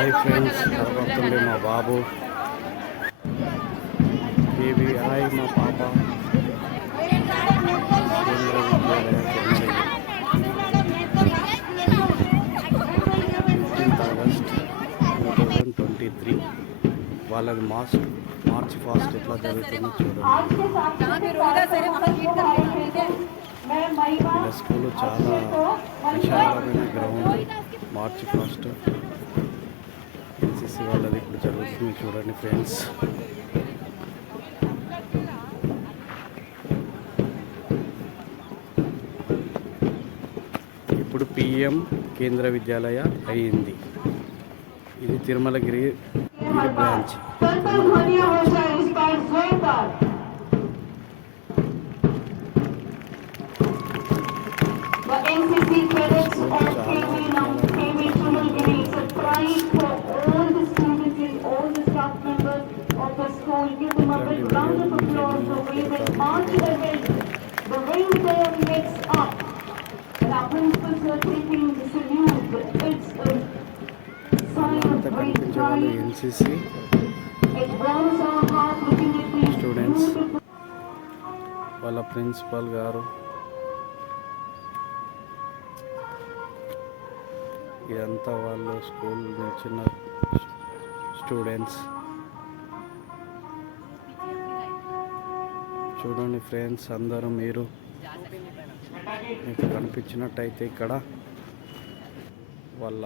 Hi friends, కనబడుతుంది మా బాబు. Baby hi మా పాప. కేంద్ర విద్యాలయ ఆగస్ట్ 2023. వాళ్ళది మార్చ్ ఫాస్ట్ ఎట్లా జరుగుతుందో చూడండి. వీళ్ళ స్కూల్ చాలా విశాలమైన గ్రౌండ్. మార్చ్ ఫాస్ట్ ఎన్సిసి వాళ్ళది ఇప్పుడు జరుగుతుంది చూడండి ఫ్రెండ్స్. ఇప్పుడు పిఎం కేంద్ర విద్యాలయ అయింది. ఇది Tirumalagiri branch. NCC cadets of Timilagiri surprise for all the students and all the staff members of the school. Give them a big round of applause for we will march ahead. The rainbow mix up. And our principals are taking the salute. It's a sign of great pride. It warms our heart looking at these students. వాళ్ళ ప్రిన్సిపల్ గారు, ఇదంతా వాళ్ళు స్కూల్ చిన్న స్టూడెంట్స్. చూడండి ఫ్రెండ్స్, అందరూ మీకు కనిపించినట్టయితే ఇక్కడ వాళ్ళ